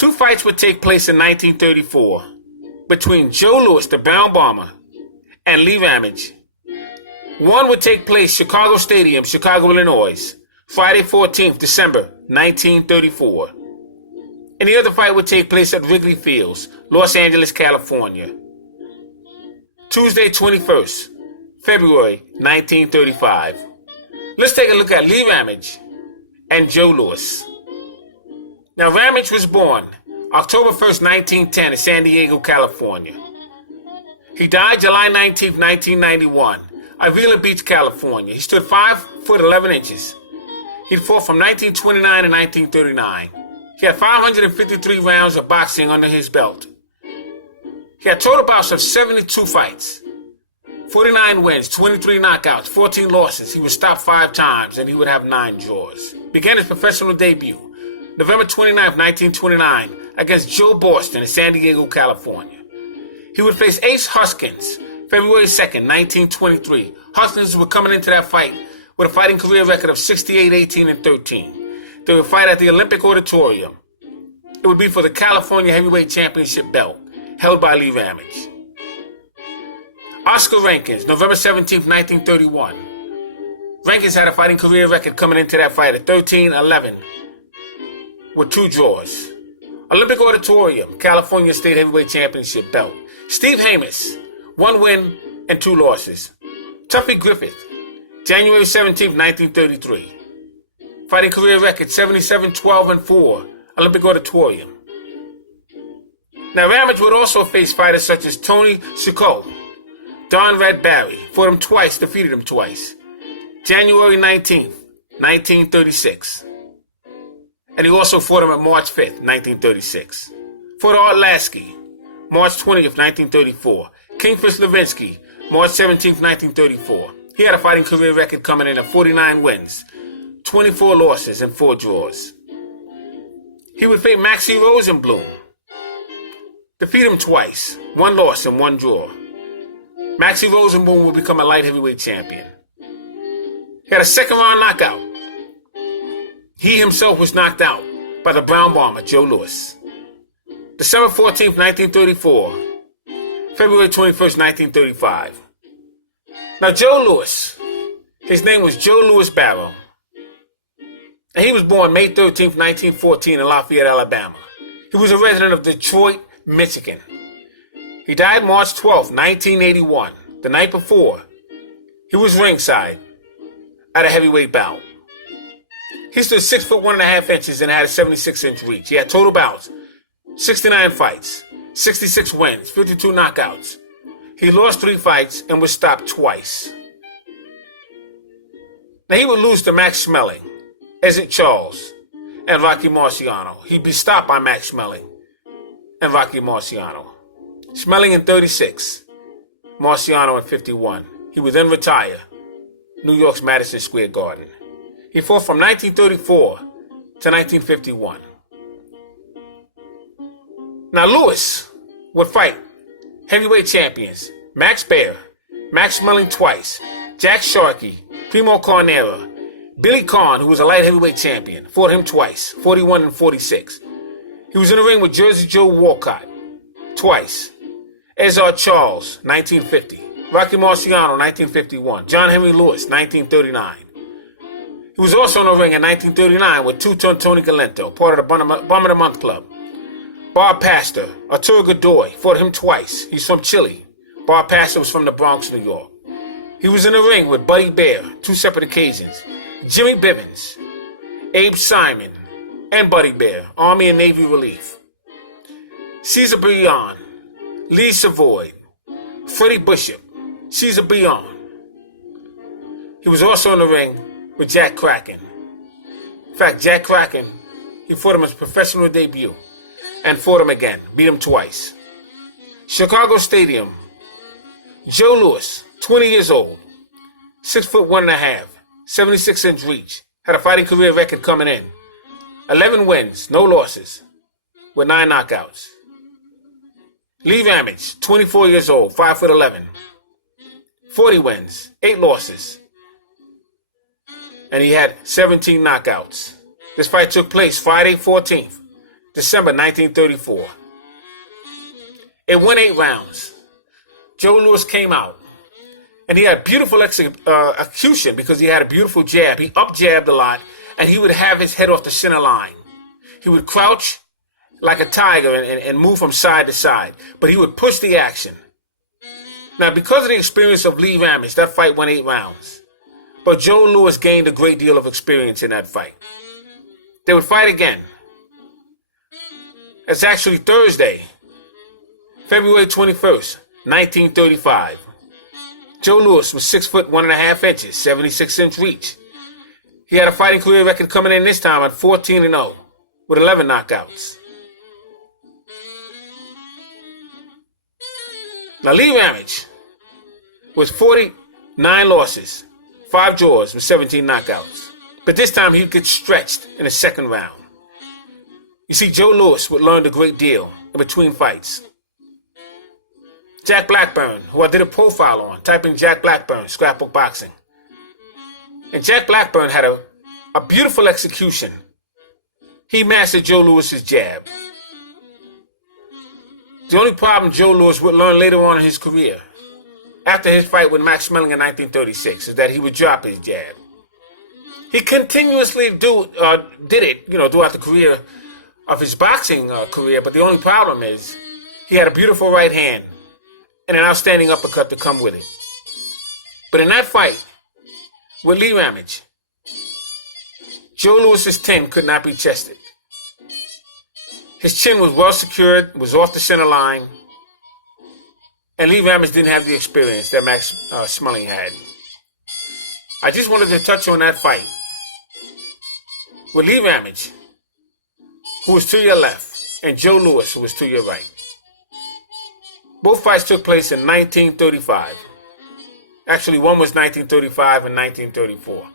Two fights would take place in 1934 between Joe Louis, the Brown Bomber, and Lee Ramage. One would take place Chicago Stadium, Chicago, Illinois, Friday 14th December 1934. And the other fight would take place at Wrigley Fields, Los Angeles, California, Tuesday 21st February 1935. Let's take a look at Lee Ramage and Joe Louis. Now, Ramage was born October 1st, 1910 in San Diego, California. He died July 19th, 1991, at Villa Beach, California. He stood 5 foot 11 inches. He fought from 1929 to 1939. He had 553 rounds of boxing under his belt. He had total bouts of 72 fights, 49 wins, 23 knockouts, 14 losses. He was stopped 5 times, and he would have 9 draws. Began his professional debut November 29, 1929, against Joe Boston in San Diego, California. He would face Ace Hoskins February 2nd, 1923. Hoskins was coming into that fight with a fighting career record of 68, 18, and 13. They would fight at the Olympic Auditorium. It would be for the California Heavyweight Championship belt, held by Lee Ramage. Oscar Rankins, November 17, 1931. Rankins had a fighting career record coming into that fight at 13, 11, with 2 draws. Olympic Auditorium, California State Heavyweight Championship belt. Steve Hamas, 1 win and 2 losses. Tuffy Griffith, January 17, 1933. Fighting career record 77, 12, and 4, Olympic Auditorium. Now, Ramage would also face fighters such as Tony Succo, Don Red Barry, fought him twice, defeated him twice. January 19th, 1936. And he also fought him on March 5th, 1936. Fought Art Lasky, March 20th, 1934. Kingfish Levinsky, March 17th, 1934. He had a fighting career record coming in at 49 wins, 24 losses, and 4 draws. He would face Maxie Rosenblum, defeat him twice, 1 loss and 1 draw. Maxie Rosenblum would become a light heavyweight champion. He had a second-round knockout. He himself was knocked out by the Brown Bomber, Joe Louis. December 14th, 1934. February 21st, 1935. Now, Joe Louis, his name was Joe Louis Barrow. And he was born May 13th, 1914 in Lafayette, Alabama. He was a resident of Detroit, Michigan. He died March 12th, 1981. The night before, he was ringside at a heavyweight bout. He stood 6 foot 1.5 inches and had a 76-inch reach. He had total bouts, 69 fights, 66 wins, 52 knockouts. He lost 3 fights and was stopped twice. Now, he would lose to Max Schmeling, Ezet Charles, and Rocky Marciano. He'd be stopped by Max Schmeling and Rocky Marciano. Schmeling in 36, Marciano in 51. He would then retire, New York's Madison Square Garden. He fought from 1934 to 1951. Now, Louis would fight heavyweight champions Max Baer, Max Schmeling twice, Jack Sharkey, Primo Carnera, Billy Conn, who was a light heavyweight champion, fought him twice, 41 and 46. He was in the ring with Jersey Joe Walcott twice, Ezet Charles, 1950, Rocky Marciano, 1951, John Henry Lewis, 1939. He was also in the ring in 1939 with two-ton Tony Galento, part of the Bum of the Month Club. Bob Pastor, Arturo Godoy, fought him twice. He's from Chile. Bob Pastor was from the Bronx, New York. He was in the ring with Buddy Bear, 2 separate occasions. Jimmy Bivens, Abe Simon, and Buddy Bear, Army and Navy Relief. Caesar Bouillon, Lee Savoy, Freddie Bishop, Caesar Bouillon. He was also in the ring with Jack Kraken. In fact, Jack Kraken, he fought him as professional debut and fought him again, beat him twice. Chicago Stadium, Joe Louis, 20 years old, 6 foot 1.5, 76-inch reach, had a fighting career record coming in. 11 wins, no losses, with 9 knockouts. Lee Ramage, 24 years old, 5 foot 11, 40 wins, 8 losses, and he had 17 knockouts. This fight took place Friday 14th, December 1934. It went 8 rounds. Joe Louis came out, and he had beautiful execution because he had a beautiful jab. He up-jabbed a lot, and he would have his head off the center line. He would crouch like a tiger and move from side to side, but he would push the action. Now, because of the experience of Lee Ramage, that fight went 8 rounds. But Joe Louis gained a great deal of experience in that fight. They would fight again. It's actually Thursday, February 21st, 1935. Joe Louis was 6 foot 1.5 inches, 76-inch reach. He had a fighting career record coming in this time at 14-0 with 11 knockouts. Now, Lee Ramage was 49 losses, 5 draws with 17 knockouts. But this time he would get stretched in the second round. You see, Joe Louis would learn a great deal in between fights. Jack Blackburn, who I did a profile on, type in Jack Blackburn, Scrapbook Boxing. And Jack Blackburn had a beautiful execution. He mastered Joe Louis's jab. The only problem Joe Louis would learn later on in his career, after his fight with Max Schmeling in 1936, is that he would drop his jab. He continuously did it, throughout the career of his boxing career, but the only problem is he had a beautiful right hand and an outstanding uppercut to come with it. But in that fight with Lee Ramage, Joe Louis's chin could not be chested. His chin was well secured, was off the center line, and Lee Ramage didn't have the experience that Max Schmeling had. I just wanted to touch on that fight with Lee Ramage, who was to your left, and Joe Louis, who was to your right. Both fights took place in 1935. Actually, one was 1935 and 1934.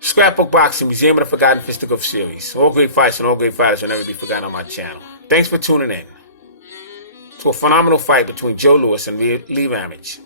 Scrapbook Boxing, Museum of the Forgotten Fisticuffs series. All great fights and all great fighters will never be forgotten on my channel. Thanks for tuning in to a phenomenal fight between Joe Louis and Lee Ramage.